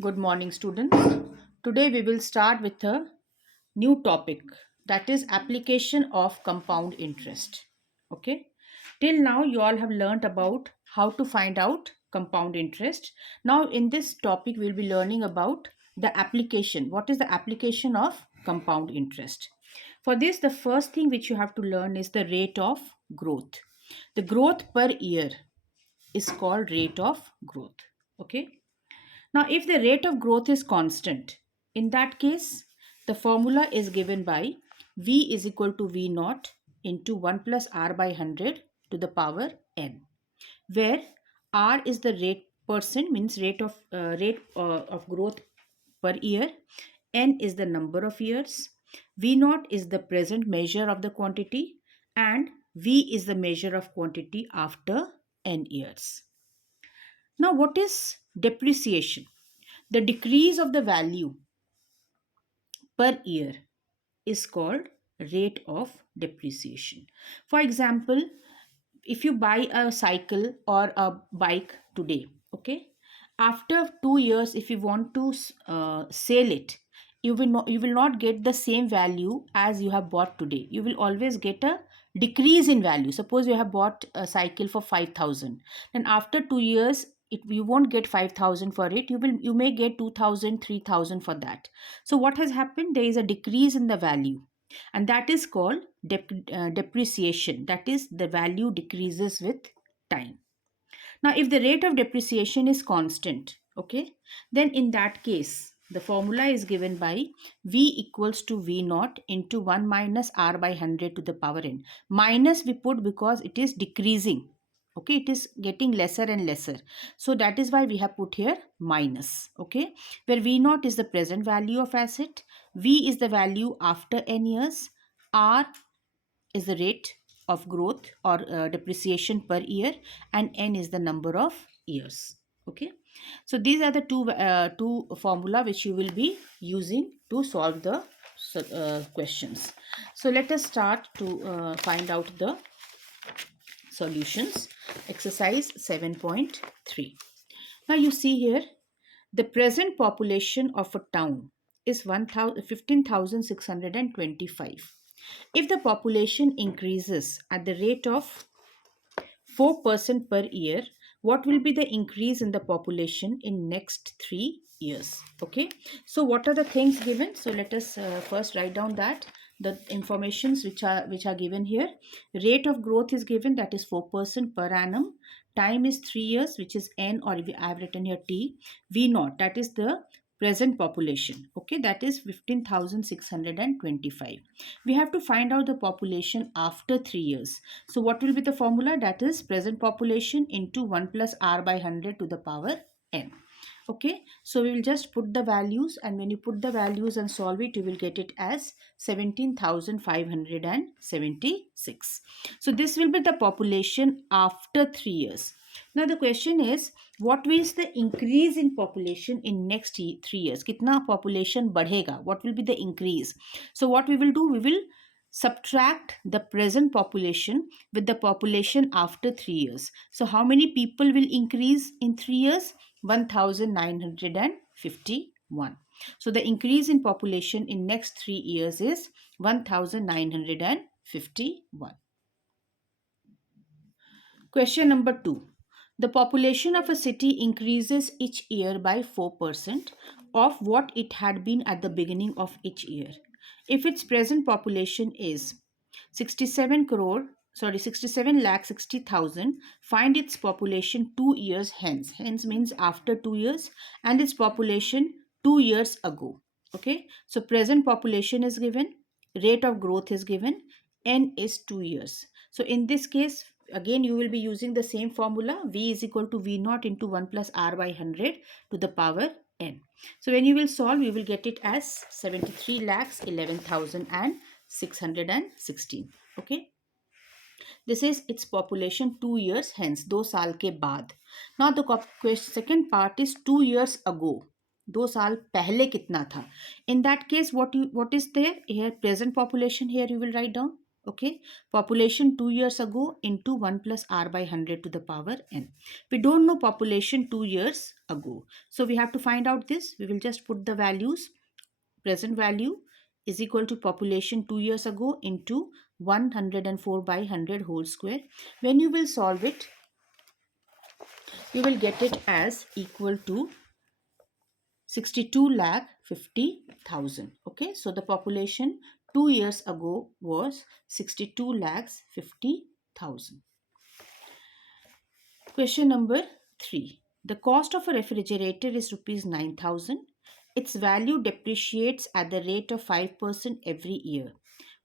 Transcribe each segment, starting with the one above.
Good morning, students. Today we will start with a new topic, that is application of compound interest. Okay. Till now you all have learnt about how to find out compound interest. Now in this topic we will be learning about the application. What is the application of compound interest? For this, the first thing which you have to learn is the rate of growth. The growth per year is called rate of growth. Okay. Now, if the rate of growth is constant, in that case, the formula is given by V is equal to V naught into 1 plus R by 100 to the power n, where R is the rate percent, means rate of growth per year, n is the number of years, V naught is the present measure of the quantity, and V is the measure of quantity after n years. Now, what is depreciation? The decrease of the value per year is called rate of depreciation. For example, if you buy a cycle or a bike today, okay, after 2 years, if you want to sell it, you will not get the same value as you have bought today. You will always get a decrease in value. Suppose you have bought a cycle for 5,000, and after 2 years you won't get 5,000 for it. You may get 2,000, 3,000 for that. So what has happened? There is a decrease in the value, and that is called depreciation. That is, the value decreases with time. Now, if the rate of depreciation is constant, okay, then in that case, the formula is given by V equals to V naught into 1 minus R by 100 to the power n. Minus we put because it is decreasing. Okay, it is getting lesser and lesser. So that is why we have put here minus. Okay, where V naught is the present value of asset, V is the value after n years, R is the rate of growth or depreciation per year, and n is the number of years. Okay, so these are the two formula which you will be using to solve the questions. So let us start to find out the solutions. Exercise 7.3. Now you see here, the present population of a town is 15,625. If the population increases at the rate of 4% per year, what will be the increase in the population in next 3 years? Okay, so what are the things given? So let us first write down that the informations which are given here. Rate of growth is given, that is 4% per annum. Time is 3 years, which is n, or I have written here t. V naught, that is the present population. Okay, that is 15,625. We have to find out the population after 3 years. So what will be the formula? That is present population into 1 plus R by 100 to the power n. Okay, so we will just put the values, and when you put the values and solve it, you will get it as 17,576. So this will be the population after 3 years. Now the question is, what is the increase in population in next 3 years? Kitna population badhega? What will be the increase? So what we will do, we will subtract the present population with the population after 3 years. So how many people will increase in 3 years? 1951. So the increase in population in next 3 years is 1951. Question number 2. The population of a city increases each year by 4% of what it had been at the beginning of each year. If its present population is 67 lakh 60,000, find its population 2 years hence. Hence means after 2 years, and its population 2 years ago. Okay, so present population is given, rate of growth is given, n is 2 years. So in this case, again you will be using the same formula. V is equal to V naught into 1 plus R by 100 to the power n. So when you will solve, you will get it as 73 lakhs 11,616. Okay, this is its population 2 years hence, 2 साल के बाद. Now the second part is 2 years ago. 2 साल पहले कितना था? In that case, what is there here? Present population here you will write down. Okay, population 2 years ago into 1 plus r by 100 to the power n. We don't know population 2 years ago. So we have to find out this. We will just put the values. Present value is equal to population 2 years ago into 104 by 100 whole square. When you will solve it, you will get it as equal to 62 lakh 50,000. Okay, so the population 2 years ago was 62 lakhs 50,000. Question number 3. The cost of a refrigerator is rupees 9,000. Its value depreciates at the rate of 5% every year.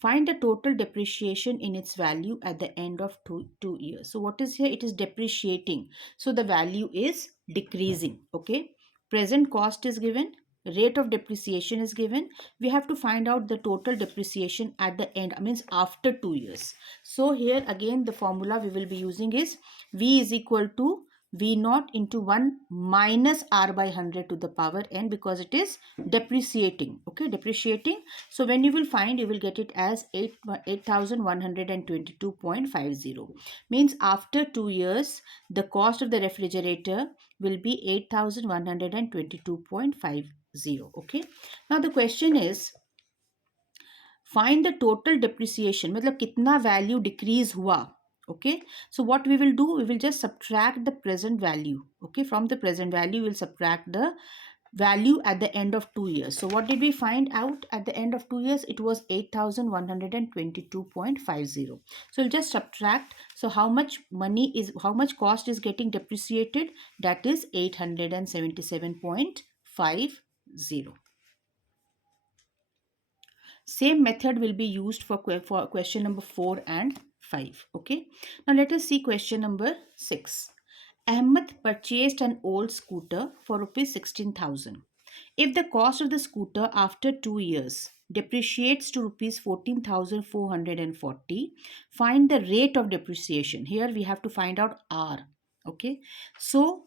Find the total depreciation in its value at the end of two years. So what is here? It is depreciating. So the value is decreasing. Okay. Present cost is given. Rate of depreciation is given. We have to find out the total depreciation at the end, means after 2 years. So here again the formula we will be using is V is equal to V naught into 1 minus R by 100 to the power n, because it is depreciating. Okay, depreciating. So when you will find, you will get it as 8122.50. Means after 2 years, the cost of the refrigerator will be 8122.50. Okay. Now the question is, find the total depreciation. मतलब कितना value decrease हुआ. Okay, so what we will do, we will just subtract the present value. Okay, from the present value, we will subtract the value at the end of 2 years. So what did we find out at the end of 2 years? It was 8122.50. So we'll just subtract. So how much cost is getting depreciated? That is 877.50. Same method will be used for question number 4 and 5. Okay. Now let us see question number 6. Ahmed purchased an old scooter for rupees 16,000. If the cost of the scooter after 2 years depreciates to rupees 14,440, find the rate of depreciation. Here we have to find out R. Okay. So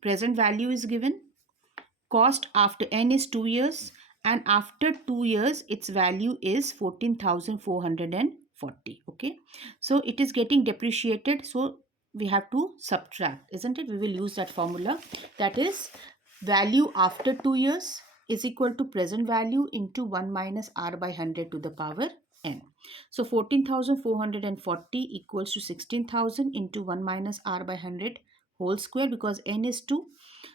present value is given. Cost after n is 2 years, and after 2 years its value is 14,440. Okay, so it is getting depreciated, so we have to subtract, isn't it? We will use that formula, that is value after 2 years is equal to present value into 1 minus r by 100 to the power n. So 14,440 equals to 16,000 into 1 minus r by 100 whole square, because n is 2.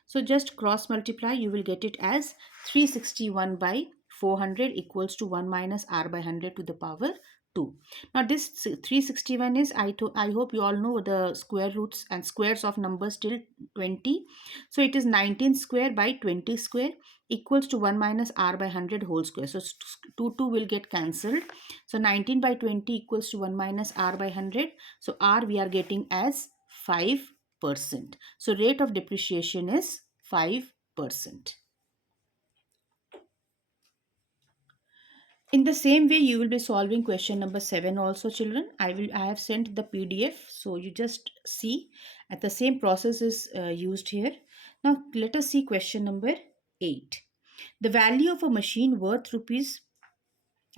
So just cross multiply, you will get it as 361 by 400 equals to 1 minus r by 100 to the power 2. Now this 361 is, I hope you all know the square roots and squares of numbers till 20. So it is 19 square by 20 square equals to 1 minus r by 100 whole square. So 2 will get cancelled. So 19 by 20 equals to 1 minus r by 100. So r we are getting as 5%. So rate of depreciation is 5%. In the same way, you will be solving question number 7 also, children. I have sent the PDF, so you just see at the same process is used here. Now let us see question number 8. The value of a machine worth rupees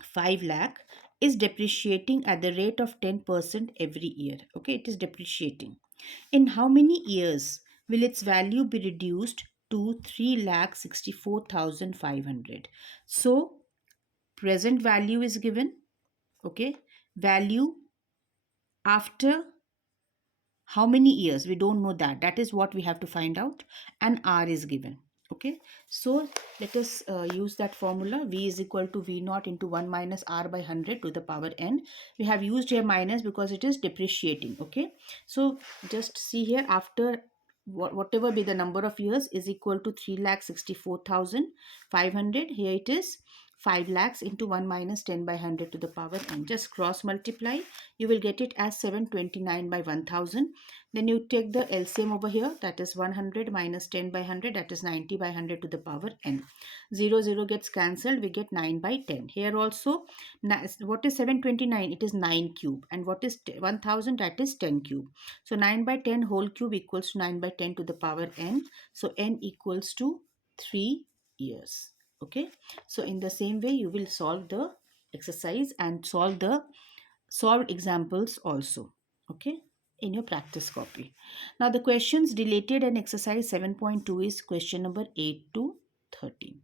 5 lakh is depreciating at the rate of 10% every year. Okay, it is depreciating. In how many years will its value be reduced to 3,64,500? So present value is given. Okay, value after how many years, we don't know that is what we have to find out, and r is given. Okay, so let us use that formula. V is equal to V naught into 1 minus r by 100 to the power n. We have used here minus because it is depreciating. Okay, so just see here, after whatever be the number of years is equal to 3,64,500. Here it is 5 lakhs into 1 minus 10 by 100 to the power n. Just cross multiply, you will get it as 729 by 1000. Then you take the LCM over here, that is 100 minus 10 by 100, that is 90 by 100 to the power n. 0 gets cancelled, we get 9 by 10. Here also, what is 729? It is 9 cube. And what is 1000? That is 10 cube. So 9 by 10 whole cube equals to 9 by 10 to the power n. So n equals to 3 years. Okay, so in the same way you will solve the exercise and solved examples also, okay, in your practice copy. Now the questions related and exercise 7.2 is question number 8 to 13.